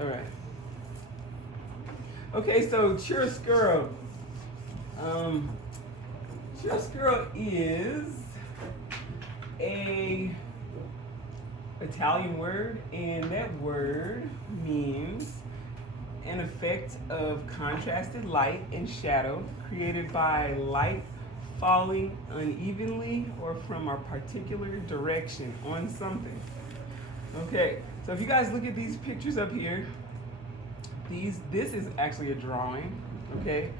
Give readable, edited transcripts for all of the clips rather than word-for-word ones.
All right. Okay, so chiaroscuro. Chiaroscuro is a Italian word, and that word means an effect of contrasted light and shadow created by light falling unevenly or from a particular direction on something. Okay, so if you guys look at these pictures up here, this is actually a drawing, okay,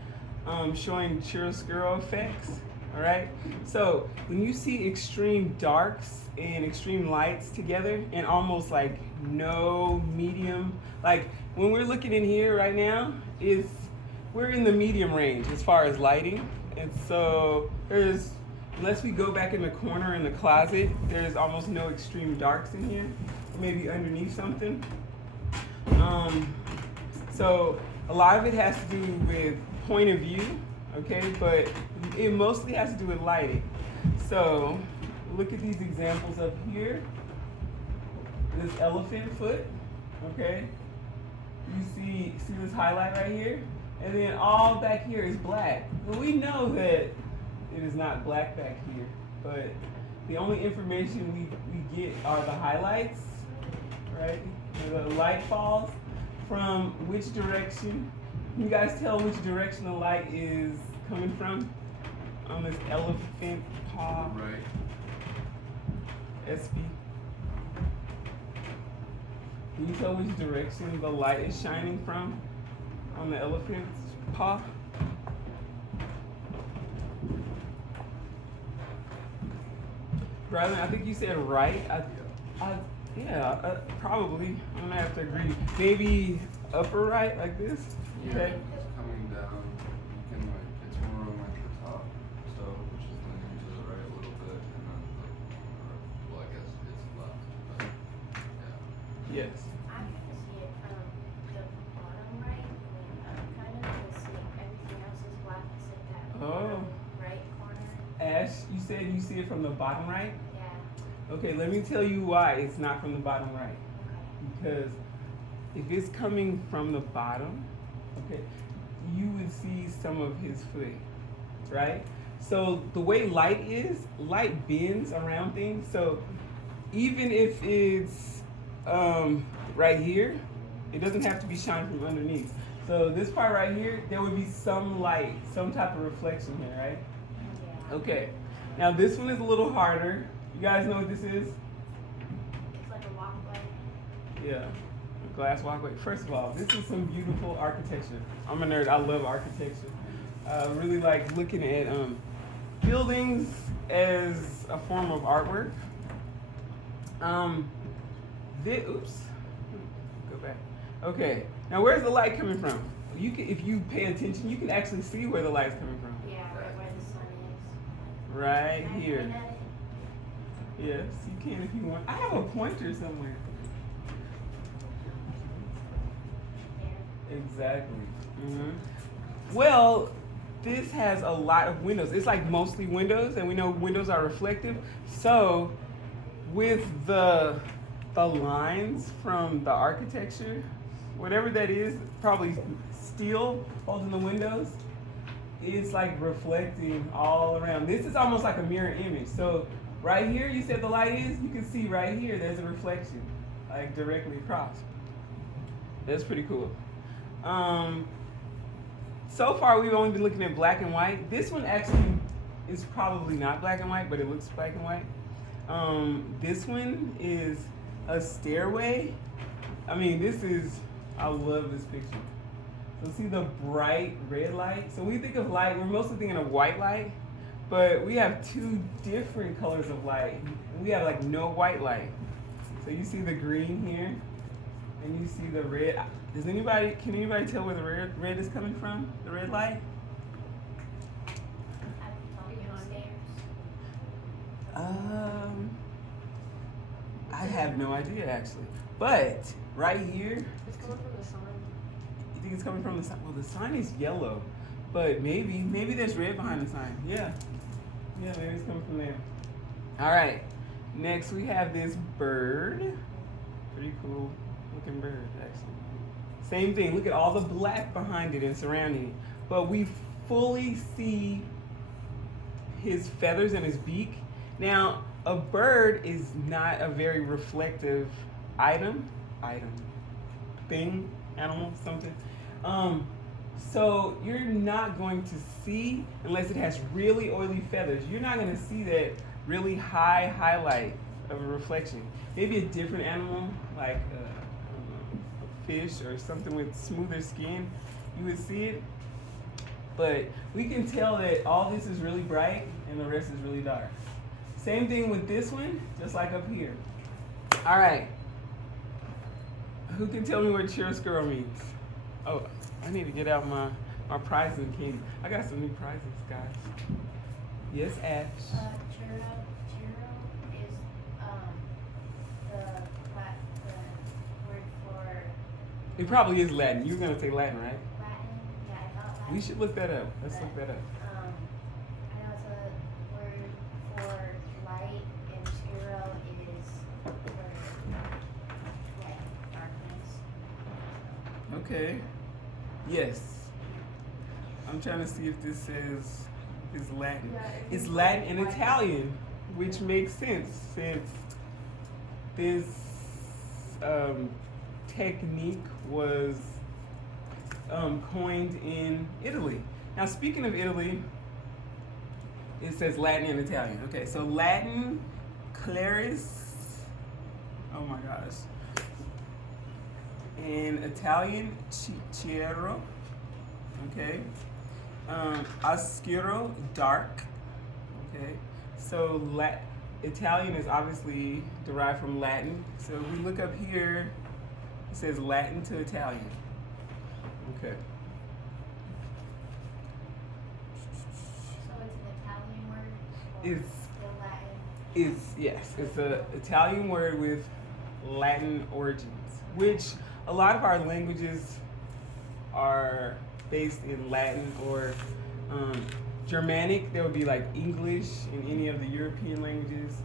showing chiaroscuro effects. All right. So when you see extreme darks and extreme lights together, and almost like no medium, like when we're looking in here right now, we're in the medium range as far as lighting, and so unless we go back in the corner in the closet, there's almost no extreme darks in here. Maybe underneath something. So a lot of it has to do with point of view, okay, but it mostly has to do with lighting. So look at these examples up here. This elephant foot, okay. You see this highlight right here, and then all back here is black. Well, we know that it is not black back here, but the only information we get are the highlights, right? The light falls from which direction. Can you guys tell which direction the light is coming from on this elephant paw? Right. SB. Can you tell which direction the light is shining from on the elephant's paw? Rylan, I think you said right. Probably. I'm gonna have to agree. Maybe upper right, like this. Yeah, Okay. it's coming down. You can it's more on like the top, so which is leaning to the right a little bit, and then well, I guess it's left, but yeah. Yes. I kind of see it from the bottom right, and kind of just see everything else is black except that bottom right corner. Ash, you said you see it from the bottom right? Yeah. Okay, let me tell you why it's not from the bottom right. Okay. Because if it's coming from the bottom, okay, you would see some of his foot, right? So the way light bends around things. So even if it's right here, it doesn't have to be shining from underneath. So this part right here, there would be some light, some type of reflection here, right? Yeah. Okay. Now this one is a little harder. You guys know what this is? It's like a walkway. Yeah. A glass walkway. First of all, this is some beautiful architecture. I'm a nerd. I love architecture. I really like looking at buildings as a form of artwork. Oops. Go back. Okay. Now where's the light coming from? If you pay attention, you can actually see where the light's coming from. Yeah, right where the sun is. Right Can I here. point at it? Yes, you can if you want. I have a pointer somewhere. There. Exactly. Well, this has a lot of windows. It's like mostly windows, and we know windows are reflective. So, with the lines from the architecture, whatever that is, probably steel holding the windows, it's like reflecting all around. This is almost like a mirror image. So, right here, you said the light is. You can see right here. There's a reflection, like directly across. That's pretty cool. So far, we've only been looking at black and white. This one actually is probably not black and white, but it looks black and white. This one is a stairway. I mean, I love this picture. So see the bright red light? So when we think of light, we're mostly thinking of white light, but we have two different colors of light. We have like no white light. So you see the green here, and you see the red. Can anybody tell where the red is coming from? The red light? At the top of the stairs. I have no idea actually. But right here, It's coming from the sun. you think it's coming from the sign? Well, the sign is yellow, but maybe there's red behind the sign. Yeah, maybe it's coming from there. All right. Next we have this bird. Pretty cool looking bird actually. Same thing. Look at all the black behind it and surrounding it. But we fully see his feathers and his beak. Now, a bird is not a very reflective thing, animal, something. So you're not going to see, unless it has really oily feathers, you're not going to see that really high highlight of a reflection. Maybe a different animal, like a fish or something with smoother skin, you would see it. But we can tell that all this is really bright and the rest is really dark. Same thing with this one, just like up here. All right. Who can tell me what chiaroscuro means? Oh, I need to get out my prizes and candy. I got some new prizes, guys. Yes, Ash. Churro is the word for It probably is Latin. You were gonna say Latin, right? Latin. Yeah, I thought Latin. We should look that up. Let's look that up. I know it's a word for light, and scuro is for like darkness. Okay. Yes. I'm trying to see if this is Latin. Yeah, It's Latin and Italian, which makes sense since this technique was coined in Italy. Now, speaking of Italy, it says Latin and Italian. Okay, so Latin, claris. Oh my gosh. In Italian, chiaro. Okay. Oscuro, dark. Okay. So Italian is obviously derived from Latin. So if we look up here, it says Latin to Italian. Okay. So it's an Italian word? Or It's still Latin? It's an Italian word with Latin origins, which a lot of our languages are based in Latin or Germanic. There would be like English in any of the European languages.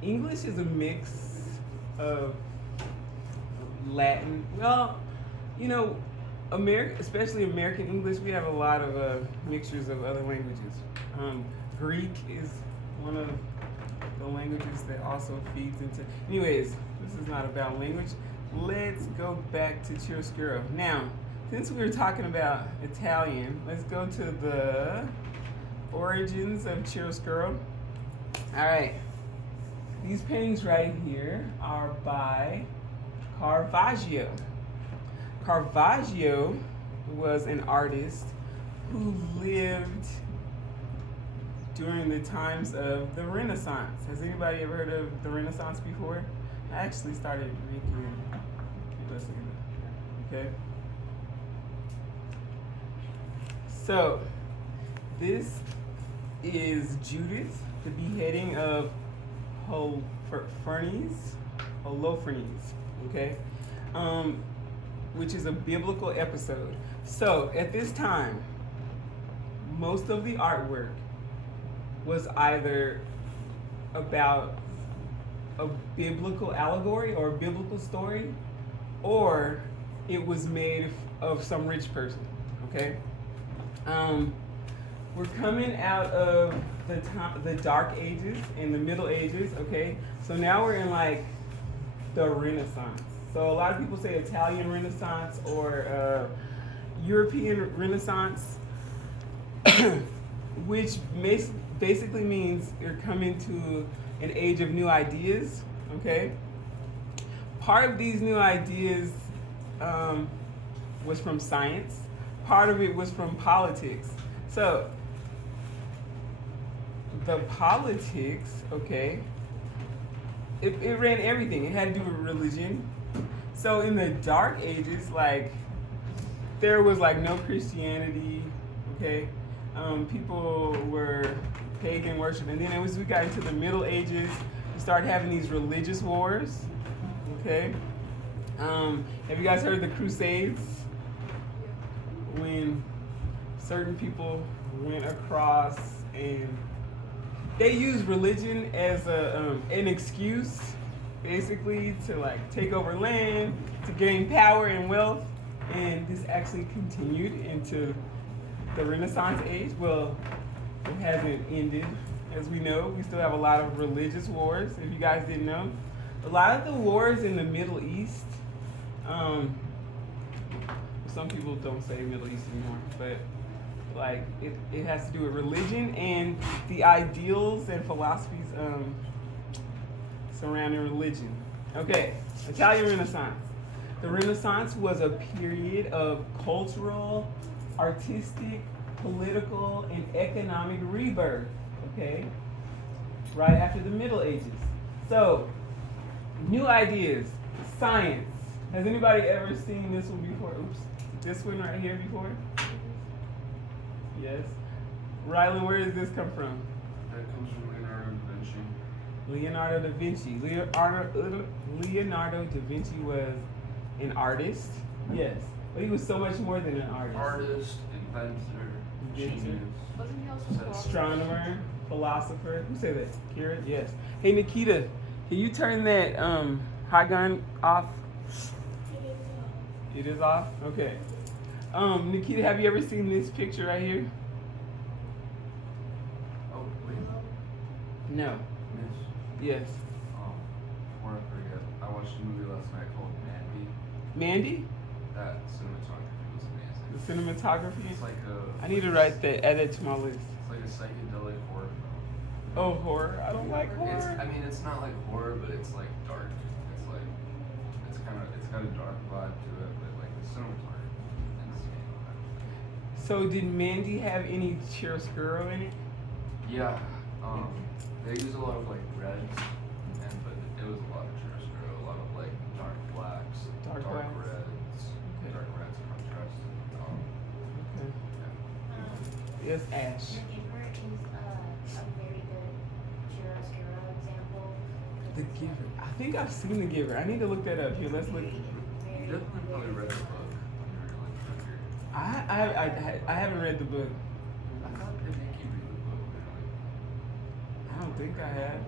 English is a mix of Latin. Well, you know, especially American English, we have a lot of mixtures of other languages. Greek is one of the languages that also feeds into. Anyways, this is not about language. Let's go back to chiaroscuro. Now, since we were talking about Italian, let's go to the origins of chiaroscuro. All right. These paintings right here are by Caravaggio. Caravaggio was an artist who lived during the times of the Renaissance. Has anybody ever heard of the Renaissance before? I actually started making, okay? So, this is Judith, the beheading of Holofernes, okay? Which is a biblical episode. So, at this time, most of the artwork was either about a biblical allegory or a biblical story, or it was made of some rich person, okay? We're coming out of the Dark Ages and the Middle Ages, okay? So now we're in like the Renaissance. So a lot of people say Italian Renaissance or European Renaissance, which basically means you're coming to an age of new ideas, okay? Part of these new ideas was from science. Part of it was from politics. So the politics, okay, it ran everything. It had to do with religion. So in the Dark Ages, like, there was like no Christianity, okay? People were pagan worship. And then as we got into the Middle Ages, we started having these religious wars, okay? Have you guys heard of the Crusades? When certain people went across and they used religion as an excuse basically to like take over land, to gain power and wealth, and this actually continued into the Renaissance age. Well, it hasn't ended, as we know. We still have a lot of religious wars, if you guys didn't know. A lot of the wars in the Middle East, some people don't say Middle East anymore, but like it has to do with religion and the ideals and philosophies surrounding religion. Okay, Italian Renaissance. The Renaissance was a period of cultural, artistic, political, and economic rebirth, okay? Right after the Middle Ages. So, new ideas, science. Has anybody ever seen this one before? Oops, this one right here before? Yes. Rylan, where does this come from? That comes from Leonardo da Vinci. Leonardo da Vinci. Leonardo da Vinci was an artist. Yes. But he was so much more than an artist. Artist, inventor, genius. Wasn't he also a philosopher? Astronomer, philosopher. Who said that? Kira? Yes. Hey Nikita, can you turn that hot gun off? It is off? Okay. Nikita, have you ever seen this picture right here? Oh, wait. No. Miss. Yes. Before I forget, I watched a movie last night called Mandy. Mandy? That cinematography was amazing. The cinematography? It's like a. I need to write that, add that to my list. It's like a psychedelic horror film. Oh, horror. I don't like horror. It's not like horror, but it's like dark. It's like it's got a dark vibe to it, but like the cinematography is insane. So did Mandy have any chiaroscuro in it? Yeah. They use a lot of like reds, but it was a lot of chiaroscuro, a lot of like dark blacks, Dark blacks. reds, Okay. dark reds contrast. Okay. Yeah. Yes, Ash. The Giver is a very good chiaroscuro example. The Giver. I think I've seen The Giver. I need to look that up. Here, let's look. You definitely probably read the book when you were like younger. I haven't read the book. I thought they make you read the book, man. I don't think I have.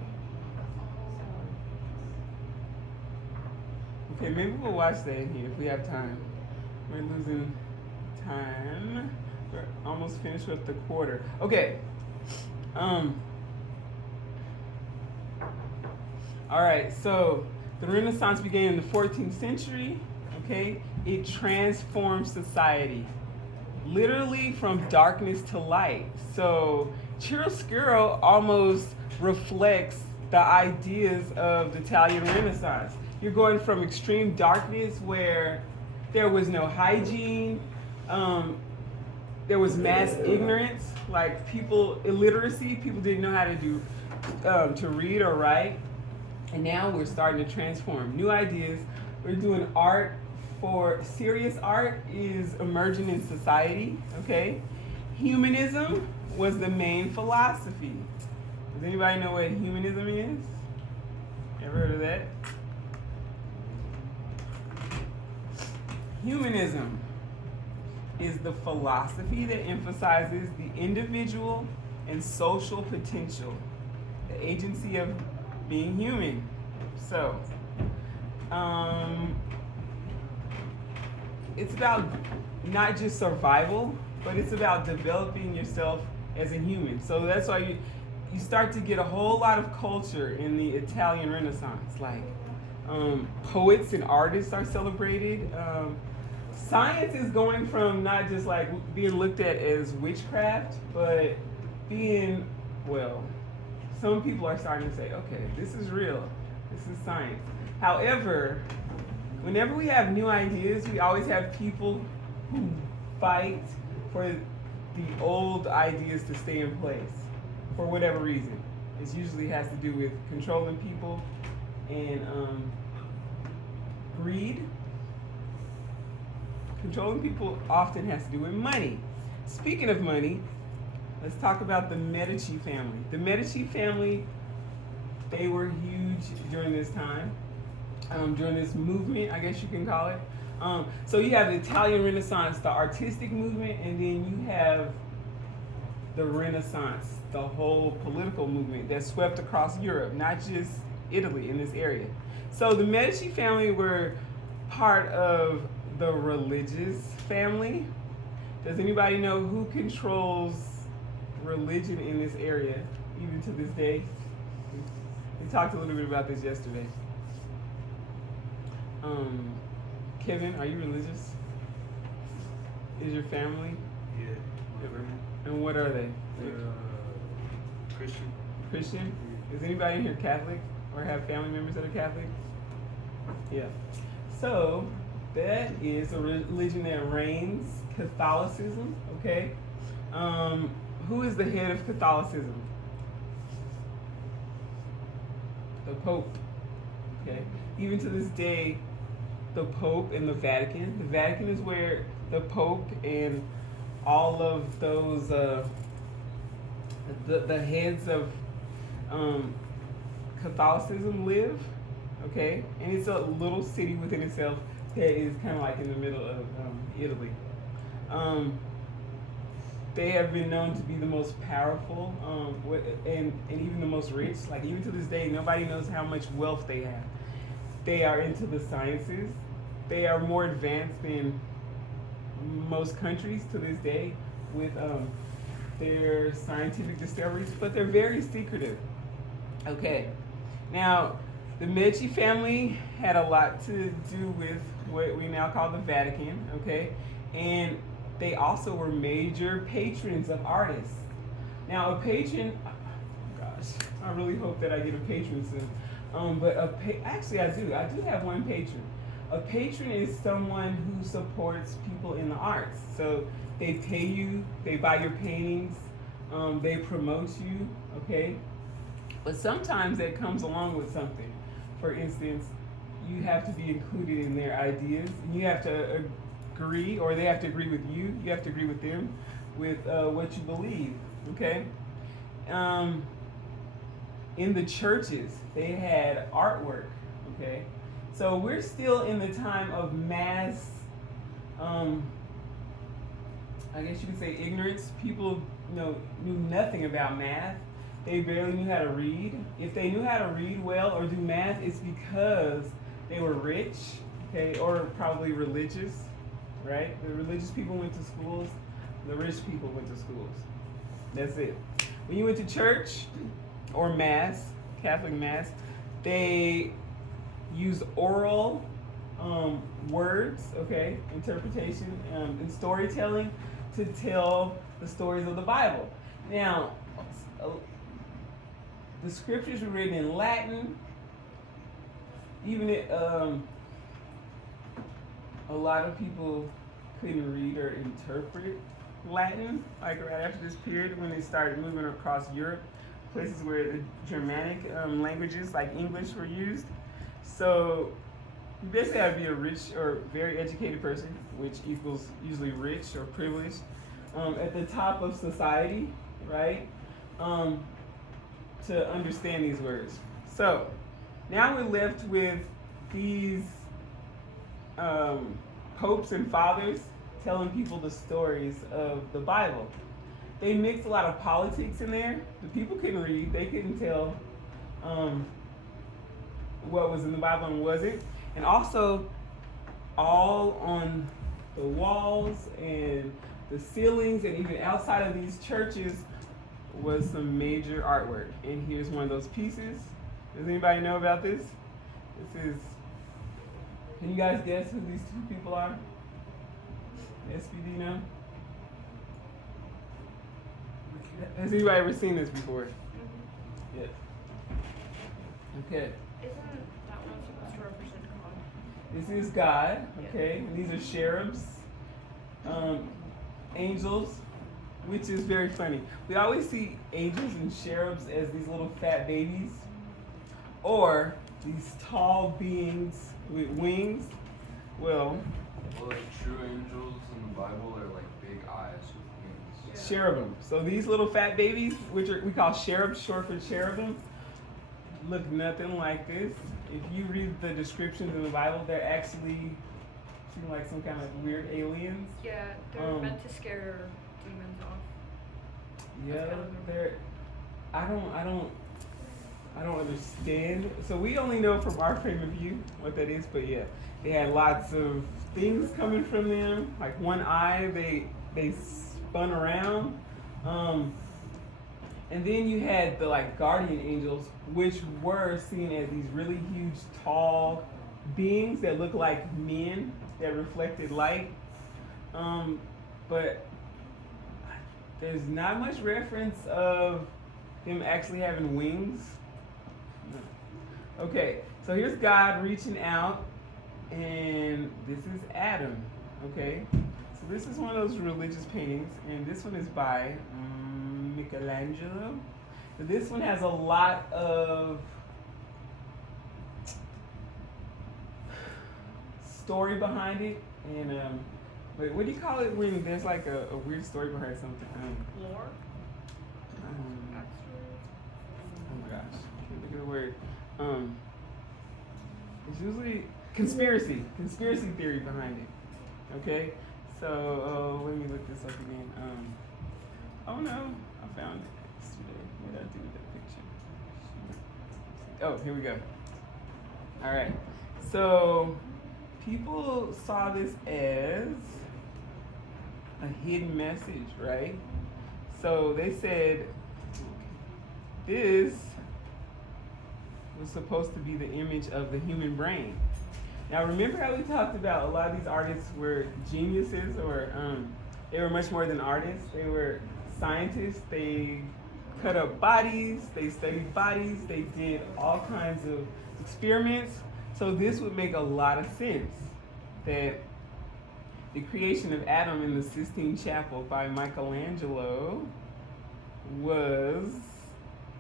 Okay, maybe we'll watch that in here if we have time. We're losing time. We're almost finished with the quarter. Okay. All right, so the Renaissance began in the 14th century, okay? It transformed society, literally from darkness to light. So chiaroscuro almost reflects the ideas of the Italian Renaissance. You're going from extreme darkness where there was no hygiene, there was mass ignorance, like illiteracy, people didn't know how to do, to read or write. And now we're starting to transform. New ideas. We're doing art serious art is emerging in society, okay? Humanism was the main philosophy. Does anybody know what humanism is? Ever heard of that? Humanism is the philosophy that emphasizes the individual and social potential, the agency of being human. So, it's about not just survival, but it's about developing yourself as a human. So that's why you start to get a whole lot of culture in the Italian Renaissance. Like poets and artists are celebrated. Science is going from not just like being looked at as witchcraft, but being, well, some people are starting to say, okay, this is real. This is science. However, whenever we have new ideas, we always have people who fight for the old ideas to stay in place for whatever reason. It usually has to do with controlling people and greed. Controlling people often has to do with money. Speaking of money, let's talk about the Medici family. The Medici family, they were huge during this time, during this movement, I guess you can call it. So you have the Italian Renaissance, the artistic movement, and then you have the Renaissance, the whole political movement that swept across Europe, not just Italy, in this area. So the Medici family were part of the religious family. Does anybody know who controls religion in this area, even to this day? We talked a little bit about this yesterday. Kevin, are you religious? Is your family? Yeah, my family. And what are they? Christian. Christian? Is anybody in here Catholic or have family members that are Catholic? Yeah. So that is a religion that reigns, Catholicism. Okay. Who is the head of Catholicism? The Pope. Okay. Even to this day, the Pope and the Vatican. The Vatican is where the Pope and all of those the heads of Catholicism live. Okay, and it's a little city within itself that is kind of like in the middle of Italy. They have been known to be the most powerful and even the most rich. Like even to this day, nobody knows how much wealth they have. They are into the sciences. They are more advanced than most countries to this day with their scientific discoveries, but they're very secretive. Okay, now the Medici family had a lot to do with what we now call the Vatican, okay? And they also were major patrons of artists. Now a patron, oh gosh, I really hope that I get a patron soon. Actually I do have one patron. A patron is someone who supports people in the arts. So they pay you, they buy your paintings, they promote you, okay? But sometimes that comes along with something. For instance, you have to be included in their ideas, and you have to agree, or they have to agree with you, you have to agree with them, with what you believe, okay? In the churches, they had artwork, okay? So we're still in the time of mass, I guess you could say ignorance. People knew nothing about math. They barely knew how to read. If they knew how to read well or do math, it's because they were rich, okay, or probably religious, right? The religious people went to schools. The rich people went to schools. That's it. When you went to church or mass, Catholic mass, they used oral words, okay, interpretation and storytelling to tell the stories of the Bible. Now, the scriptures were written in Latin. Even a lot of people couldn't read or interpret Latin, like right after this period when they started moving across Europe, places where the Germanic languages like English were used. So you basically have to be a rich or very educated person, which equals usually rich or privileged, at the top of society, right? To understand these words. So now we're left with these popes and fathers telling people the stories of the Bible. They mixed a lot of politics in there. The people couldn't read. They couldn't tell what was in the Bible and wasn't. And also, all on the walls and the ceilings and even outside of these churches was some major artwork. And here's one of those pieces. Does anybody know about this? This is, can you guys guess who these two people are? SPD know? Has anybody ever seen this before? Mm-hmm. Yes. Okay. Isn't that one supposed to represent God? This is God, okay? And these are cherubs, angels, which is very funny. We always see angels and cherubs as these little fat babies, or these tall beings with wings. Well, like true angels in the Bible are like big eyes with wings. cherubim. So these little fat babies, which we call cherubs, short for cherubim, look nothing like this. If you read the descriptions in the Bible, they're actually seem like some kind of weird aliens. Yeah, they're meant to scare demons off. Yeah, they're. I don't. I don't understand. So we only know from our frame of view what that is, but yeah, they had lots of things coming from them. Like one eye, they spun around. And then you had the like guardian angels, which were seen as these really huge, tall beings that looked like men that reflected light. But there's not much reference of them actually having wings. Okay, so here's God reaching out, and this is Adam. Okay, so this is one of those religious paintings, and this one is by Michaelango. So this one has a lot of story behind it, and wait, what do you call it when there's like a weird story behind something? Lore? Oh my gosh, I can't think of the word. It's usually conspiracy theory behind it. Okay, so let me look this up again. Oh no, I found it yesterday. What did I do with that picture? Oh, here we go. All right, so people saw this as a hidden message, right? So they said this was supposed to be the image of the human brain. Now remember how we talked about a lot of these artists were geniuses, or they were much more than artists. They were scientists. They cut up bodies. They studied bodies. They did all kinds of experiments. So this would make a lot of sense that the creation of Adam in the Sistine Chapel by Michaelangelo was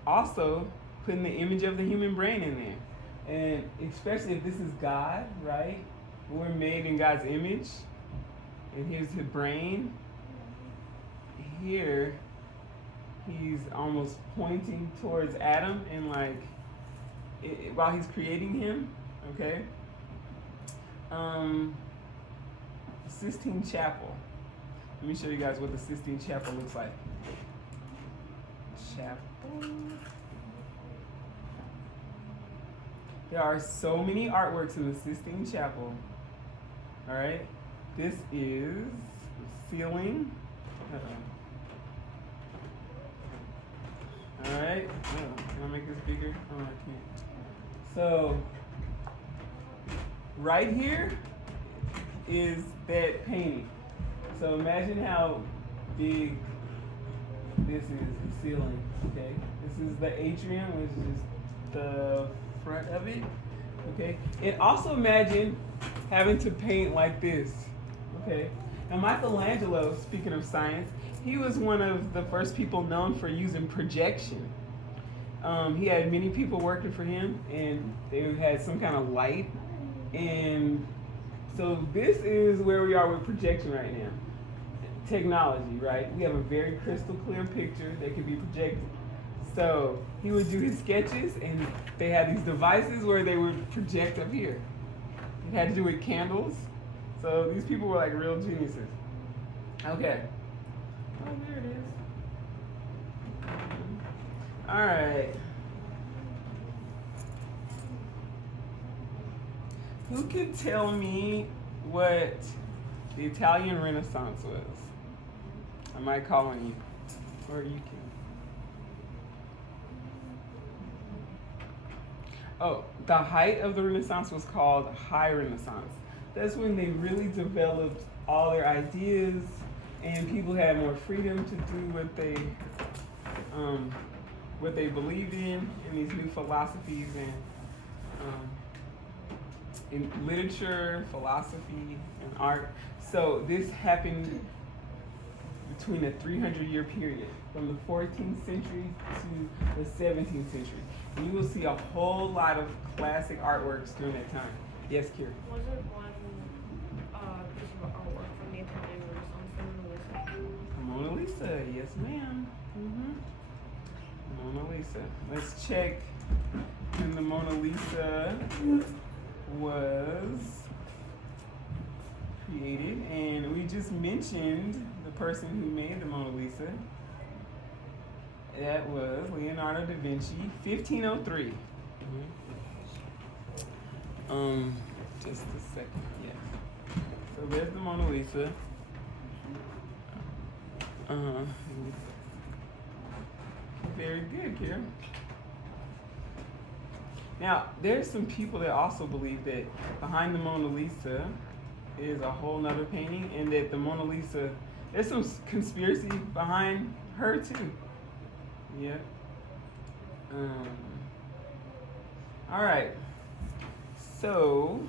also putting the image of the human brain in there. And especially if this is God, right? We're made in God's image. And here's his brain. Here, he's almost pointing towards Adam and like, while he's creating him, okay? Sistine Chapel. Let me show you guys what the Sistine Chapel looks like. Chapel. There are so many artworks in the Sistine Chapel. All right, this is the ceiling. All right, can I make this bigger? Oh, I can't. So, right here is that painting. So imagine how big this is, the ceiling. Okay, this is the atrium, which is the front of it. Okay, and also imagine having to paint like this. Okay, now Michelangelo, speaking of science, he was one of the first people known for using projection. He had many people working for him, and they had some kind of light. And so this is where we are with projection right now. Technology, right? We have a very crystal clear picture that can be projected. So he would do his sketches, and they had these devices where they would project up here. It had to do with candles. So these people were like real geniuses. Okay. Oh, there it is. All right. Who can tell me what the Italian Renaissance was? I might call on you, or you can. Oh, the height of the Renaissance was called High Renaissance. That's when they really developed all their ideas, and people had more freedom to do what they believed in these new philosophies and in literature, philosophy, and art. So this happened between a 300-year period, from the 14th century to the 17th century. And you will see a whole lot of classic artworks during that time. Yes, Kira? Was it one piece of artwork from the Italian Renaissance, the Mona Lisa? Mona Lisa, yes ma'am. Mona Lisa. Let's check when the Mona Lisa was created. And we just mentioned the person who made the Mona Lisa. That was Leonardo da Vinci, 1503. Just a second. Yes. So there's the Mona Lisa. Very good, Kira. Now, there's some people that also believe that behind the Mona Lisa is a whole nother painting, and that the Mona Lisa, there's some conspiracy behind her too. Yeah. All right. So,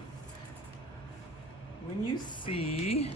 when you see